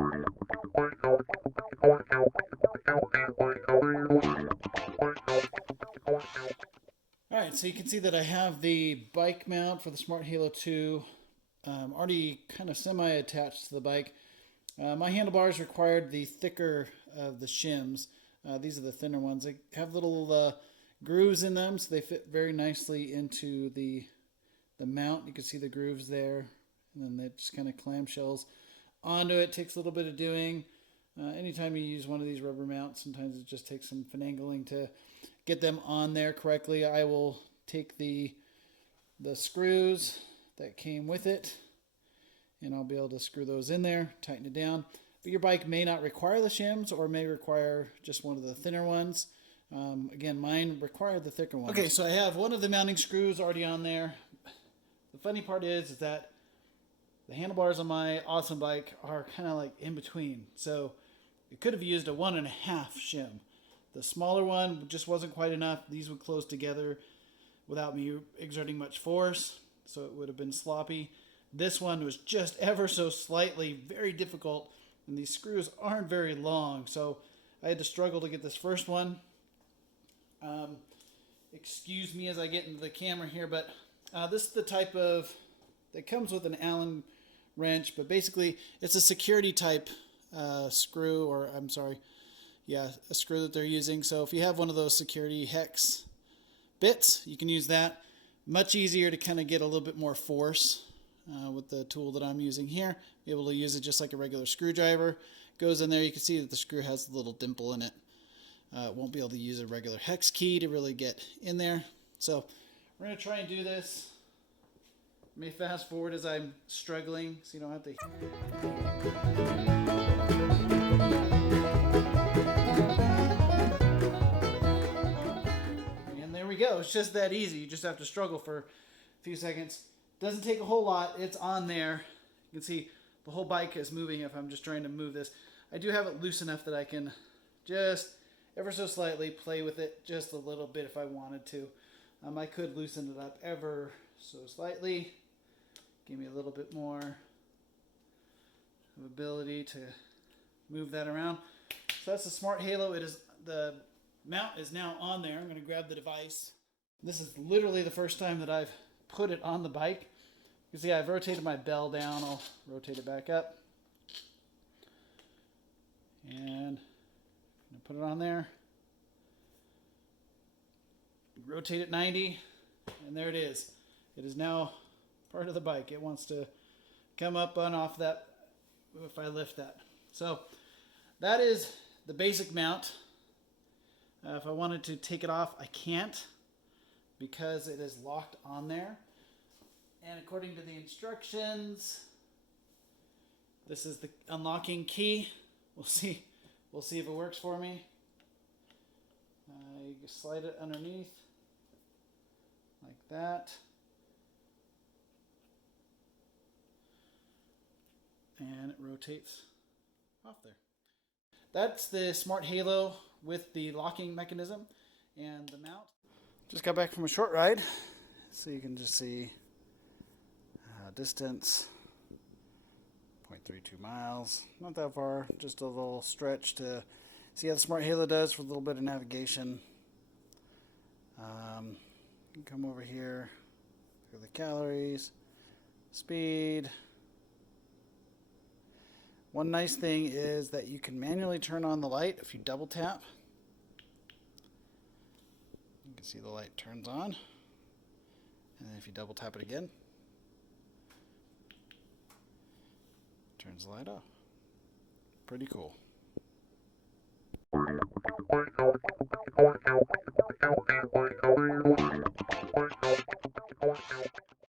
Alright, so you can see that I have the bike mount for the Smarthalo 2 already kind of semi-attached to the bike. My handlebars required the thicker of the shims. These are the thinner ones. They have little grooves in them, so they fit very nicely into the mount. You can see the grooves there, and then it just kind of clamshells onto it. Takes a little bit of doing. Anytime you use one of these rubber mounts, sometimes it just takes some finagling to get them on there correctly. I will take the screws that came with it, and I'll be able to screw those in there, tighten it down. But your bike may not require the shims, or may require just one of the thinner ones. Again, mine required the thicker ones. Okay, so I have one of the mounting screws already on there. The funny part is that the handlebars on my awesome bike are kind of like in between. So you could have used a 1.5 shim. The smaller one just wasn't quite enough. These would close together without me exerting much force, so it would have been sloppy. This one was just ever so slightly very difficult, and these screws aren't very long, so I had to struggle to get this first one. Excuse me as I get into the camera here, but this is the type of, that comes with an Allen wrench, but basically it's a security type screw, or I'm sorry, yeah, a screw that they're using. So if you have one of those security hex bits, you can use that. Much easier to kind of get a little bit more force with the tool that I'm using here. Be able to use it just like a regular screwdriver. Goes in there, you can see that the screw has a little dimple in it. Won't be able to use a regular hex key to really get in there. So we're going to try and do this. Let me fast forward as I'm struggling so you don't have to. And there we go. It's just that easy. You just have to struggle for a few seconds. Doesn't take a whole lot. It's on there. You can see the whole bike is moving if I'm just trying to move this. I do have it loose enough that I can just ever so slightly play with it just a little bit if I wanted to. I could loosen it up ever so slightly. Give me a little bit more ability to move that around. So that's the Smarthalo. It is, the mount is now on there. I'm going to grab the device. This is literally the first time that I've put it on the bike. You see, I've rotated my bell down. I'll rotate it back up. And put it on there. Rotate it 90, and there it is. It is now part of the bike. It wants to come up and off that if I lift that. So that is the basic mount. If I wanted to take it off, I can't because it is locked on there. And according to the instructions, this is the unlocking key. We'll see if it works for me. You can slide it underneath like that. And it rotates off there. That's the Smarthalo with the locking mechanism and the mount. Just got back from a short ride, so you can just see distance, 0.32 miles. Not that far, just a little stretch to see how the Smarthalo does for a little bit of navigation. You can come over here, look at the calories, speed. One nice thing is that you can manually turn on the light if you double tap. You can see the light turns on. And then if you double tap it again, turns the light off. Pretty cool.